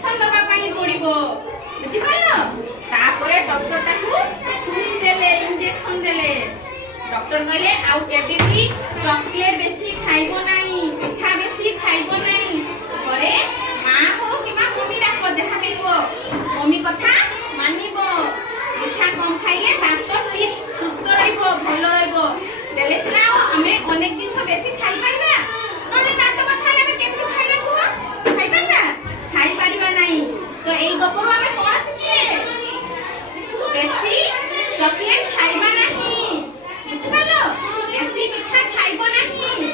injection लगा पाई पड़िबो बुझि पालो तापरे डॉक्टर ताकू सुई देले इंजेक्शन देले डॉक्टर कहले आउ केबे भी चॉकलेट बेसी खाइबो नाही मिठा बेसी खाइबो नाही परे मां हो कि मम्मी डाको जहा बेको मम्मी कथा मानिबो मिठा कम खाइले दांत टीथ सुस्त रहइबो भलो रहइबो देले सिना हमें अनेक दिन से बेसी खाइ पारबा नने दांत कथा ले केमनु खाइबा कुआ खाइ पारबा खाइ पारबा नाही तो एई गपरो हमें कोन सिखिले बेसी चॉकलेट खाइबा नाही बुझि पालो बेसी मिठा खाइबो नाही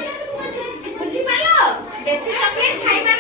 बुझि पालो बेसी चॉकलेट खाइबा